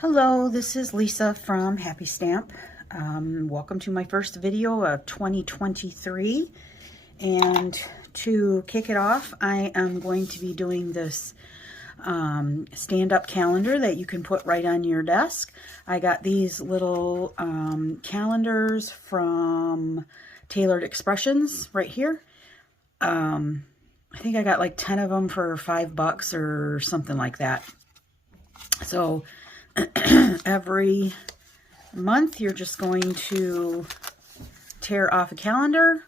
Hello, this is Lisa from Happy Stamp. Welcome to my first video of 2023. And to kick it off, I am going to be doing this stand-up calendar that you can put right on your desk. I got these little calendars from Tailored Expressions right here. I think I got like 10 of them for $5 or something like that. So every month you're just going to tear off a calendar,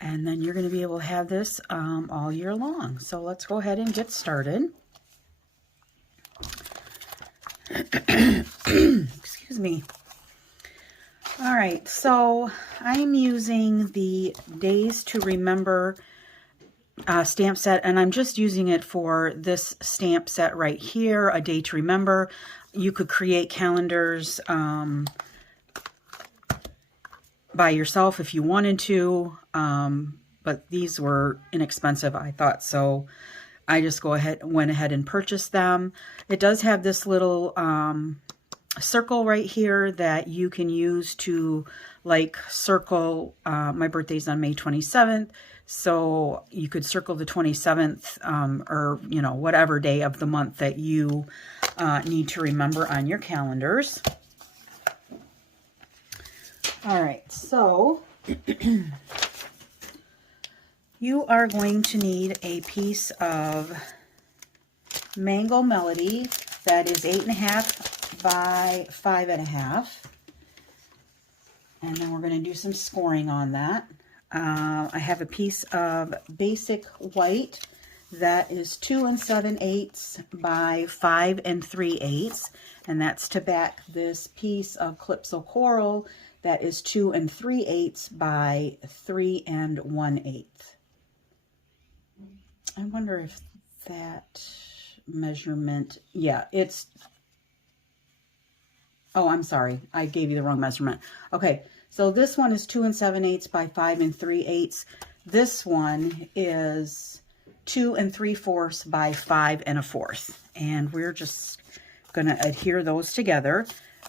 and then you're going to be able to have this all year long. So let's go ahead and get started. Excuse me. All right, so I'm using the Days to Remember stamp set, and I'm just using it for this stamp set right here, A Day to Remember. You could create calendars by yourself if you wanted to, but these were inexpensive, I thought, so I just went ahead and purchased them. It does have this little circle right here that you can use to like circle. My birthday's on May 27th. So you could circle the 27th or, you know, whatever day of the month that you need to remember on your calendars. All right, so you are going to need a piece of Mango Melody that is 8.5 by 5.5. And then we're going to do some scoring on that. I have a piece of basic white that is 2 7/8 by 5 3/8, and that's to back this piece of Calypso Coral that is 2 3/8 by 3 1/8. I wonder if that measurement, yeah, it's, oh, I'm sorry, I gave you the wrong measurement. Okay. So this one is 2 7/8 by 5 3/8. This one is 2 3/4 by 5 1/4. And we're just going to adhere those together.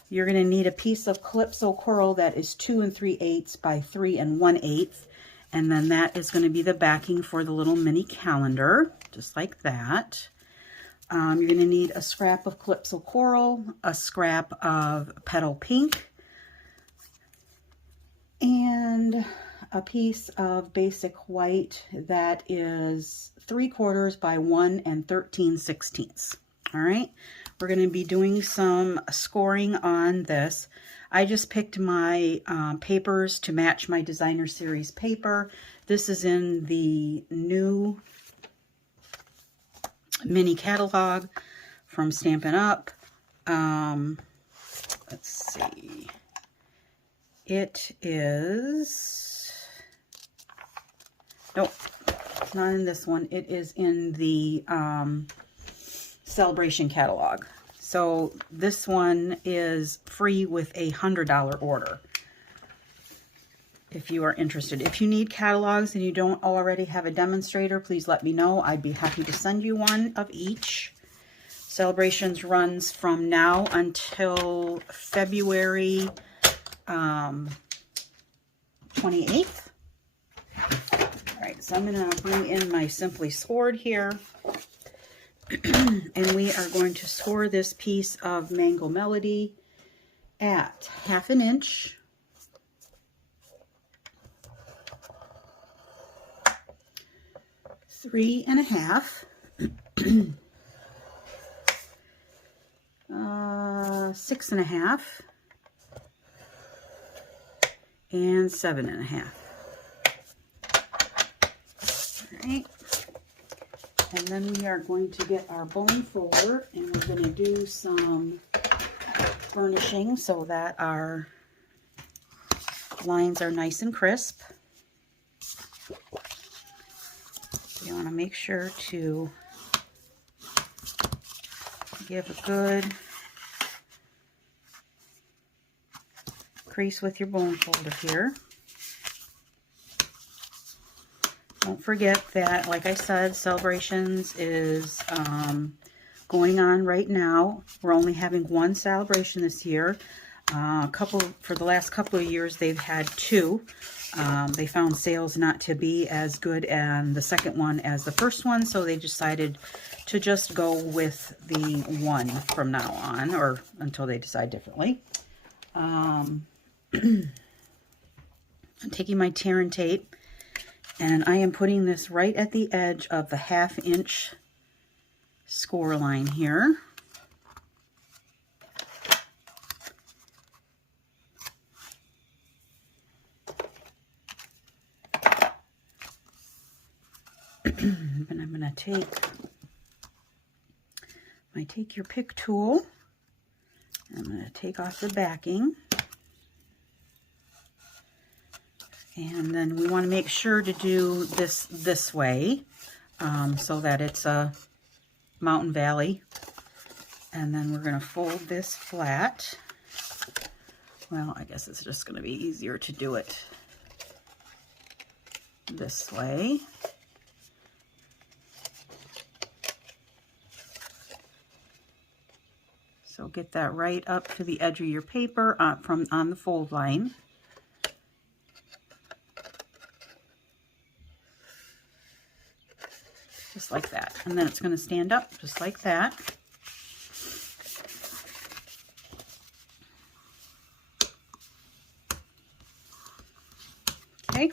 You're going to need a piece of Calypso Coral that is 2 3/8 by 3 1/8. And then that is going to be the backing for the little mini calendar, just like that. You're going to need a scrap of Calypso Coral, a scrap of Petal Pink, and a piece of basic white that is 3/4 by 1 13/16. All right, we're going to be doing some scoring on this. I just picked my papers to match my designer series paper. This is in the new mini catalog from Stampin' Up. Let's see. It is, nope, it's not in this one. It is in the Celebration catalog. So this one is free with a $100 order if you are interested. If you need catalogs and you don't already have a demonstrator, please let me know. I'd be happy to send you one of each. Celebrations runs from now until February 28th. All right, so I'm going to bring in my Simply Scored here. And we are going to score this piece of Mango Melody at 1/2 inch. Three and a half. 6.5. And 7.5. All right. And then we are going to get our bone folder, and we're going to do some burnishing so that our lines are nice and crisp. You want to make sure to give a good crease with your bone folder here. Don't forget that, like I said, Celebrations is going on right now. We're only having one celebration this year. For the last couple of years, they've had two. They found sales not to be as good and the second one as the first one, so they decided to just go with the one from now on, or until they decide differently. I'm taking my tear and tape, and I am putting this right at the edge of the 1/2 inch score line here. And I'm going to take your pick tool. I'm going to take off the backing. And then we want to make sure to do this way so that it's a mountain valley. And then we're going to fold this flat. Well, I guess it's just going to be easier to do it this way. So get that right up to the edge of your paper on the fold line. Just like that. And then it's going to stand up just like that. Okay.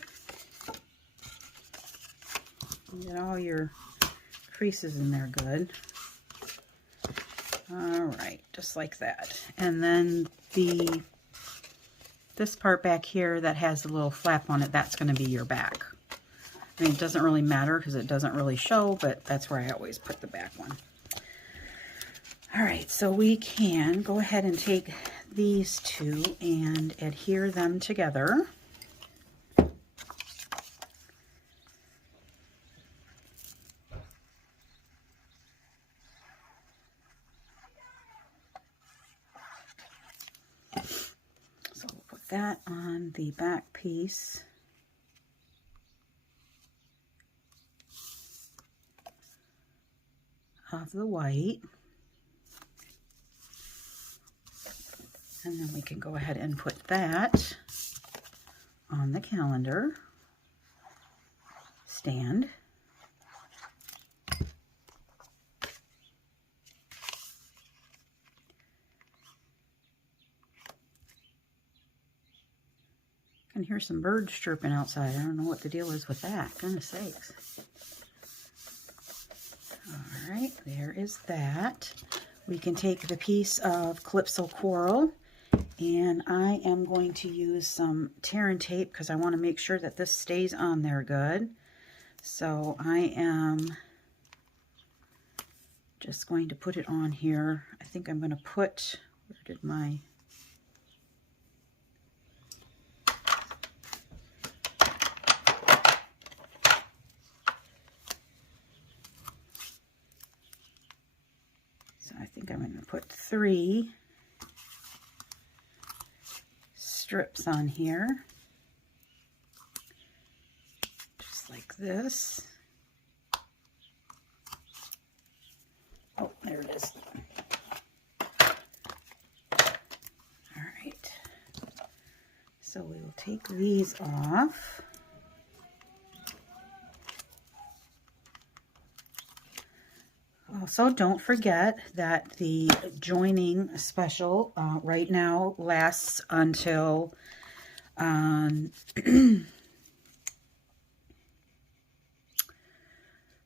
Get all your creases in there good. All right, just like that. And then this part back here that has a little flap on it, that's going to be your back. I mean, it doesn't really matter because it doesn't really show, but that's where I always put the back one. All right, so we can go ahead and take these two and adhere them together. So we'll put that on the back piece. Of the white, and then we can go ahead and put that on the calendar stand. I can hear some birds chirping outside. I don't know what the deal is with that. Goodness sakes. All right, there is that. We can take the piece of Calypso Coral, and I am going to use some tear and tape because I want to make sure that this stays on there good. So I am just going to put it on here. I think I'm going to put, where did my... I think I'm going to put 3 strips on here, just like this. Oh, there it is. All right. So we will take these off. Also, don't forget that the joining special right now lasts until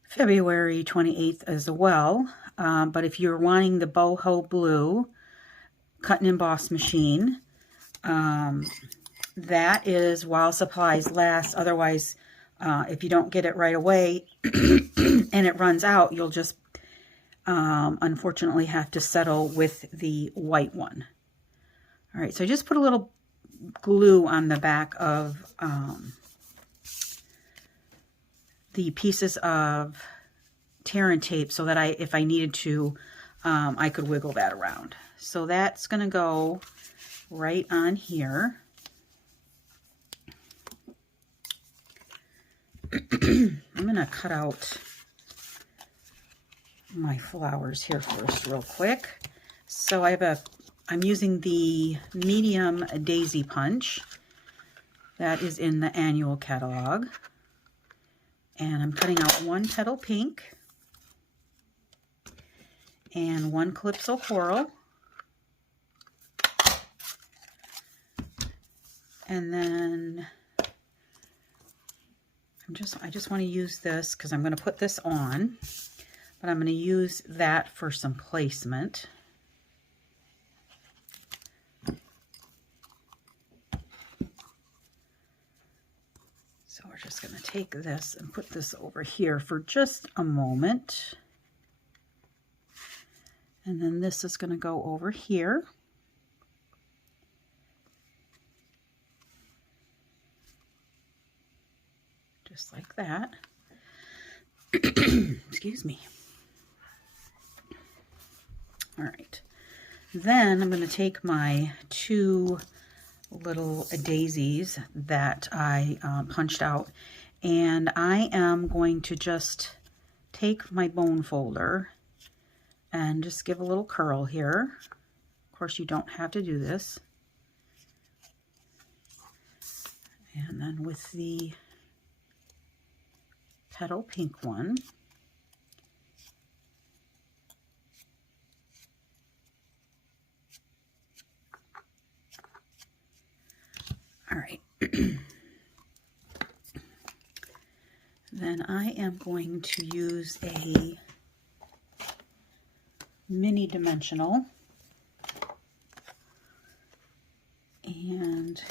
February 28th as well. But if you're wanting the boho blue cut and emboss machine, that is while supplies last. Otherwise, if you don't get it right away and it runs out, you'll just unfortunately have to settle with the white one. All right, so I just put a little glue on the back of the pieces of tear and tape so that if I needed to, I could wiggle that around. So that's going to go right on here. I'm going to cut out my flowers here first real quick. So I'm using the medium daisy punch that is in the annual catalog. And I'm cutting out 1 petal pink and 1 Calypso coral. And then I just want to use this because I'm going to put this on, but I'm going to use that for some placement. So we're just going to take this and put this over here for just a moment. And then this is going to go over here. Just like that. Excuse me. All right. Then I'm going to take my 2 little daisies that I punched out, and I am going to just take my bone folder and just give a little curl here. Of course, you don't have to do this. And then with the petal pink one, all right. Then I am going to use a mini dimensional, and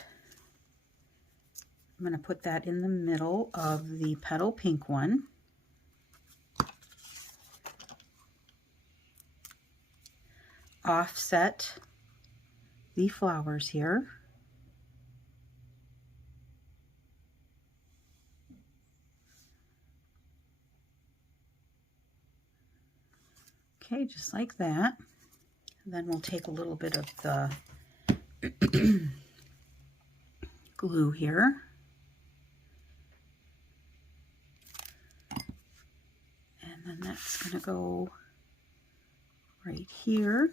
I'm going to put that in the middle of the petal pink one. Offset the flowers here. Okay, just like that. And then we'll take a little bit of the glue here. And then that's going to go right here.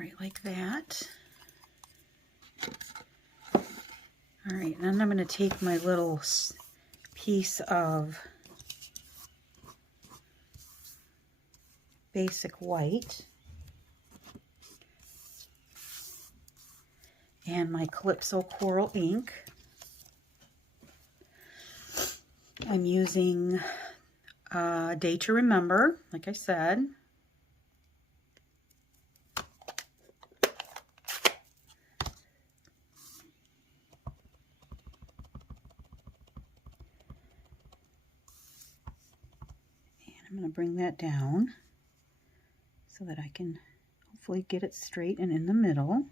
Right like that. All right, and then I'm going to take my little piece of basic white and my Calypso coral ink. I'm using Day to Remember, like I said. And I'm going to bring that down so that I can hopefully get it straight and in the middle.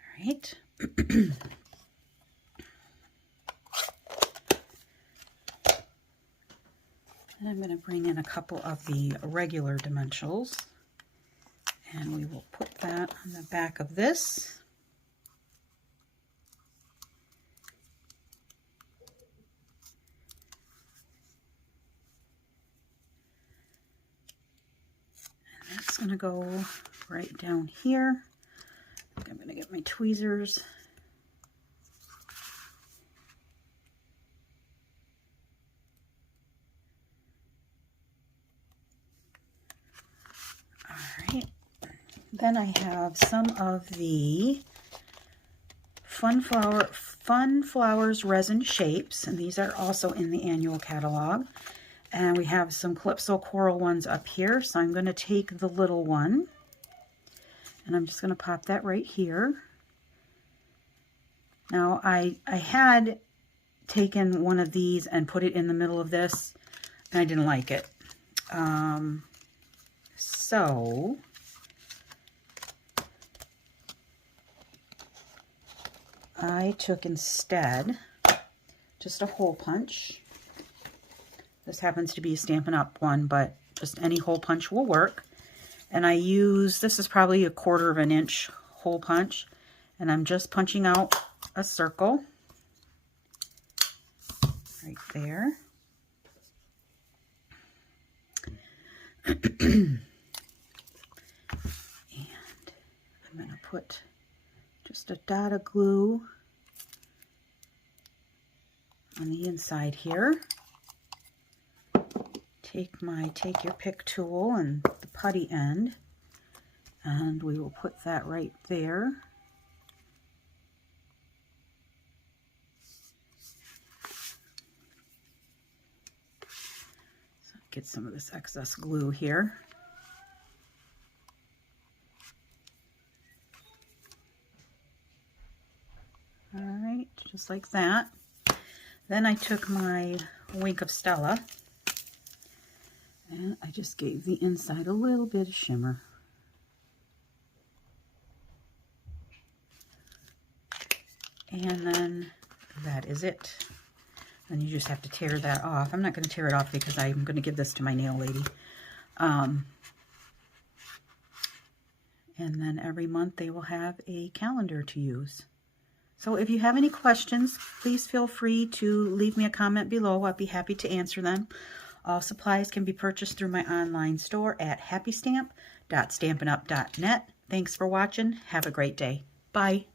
All right. And I'm going to bring in a couple of the regular dimensionals, and we will put that on the back of this. And that's going to go right down here. I'm going to get my tweezers. Alright, then I have some of the Fun Flowers resin shapes, and these are also in the annual catalog. And we have some Calypso coral ones up here, so I'm going to take the little one, and I'm just going to pop that right here. Now, I had taken one of these and put it in the middle of this, and I didn't like it. So I took instead just a hole punch. This happens to be a Stampin' Up! One, but just any hole punch will work. And I use, this is probably a 1/4 inch hole punch, and I'm just punching out a circle right there. And I'm going to put just a dot of glue on the inside here. Take your pick tool and the putty end, and we will put that right there. So get some of this excess glue here. All right, just like that. Then I took my Wink of Stella and I just gave the inside a little bit of shimmer. And then that is it. And you just have to tear that off. I'm not going to tear it off because I'm going to give this to my nail lady. And then every month they will have a calendar to use. So if you have any questions, please feel free to leave me a comment below. I'll be happy to answer them. All supplies can be purchased through my online store at happystamp.stampinup.net. Thanks for watching. Have a great day. Bye.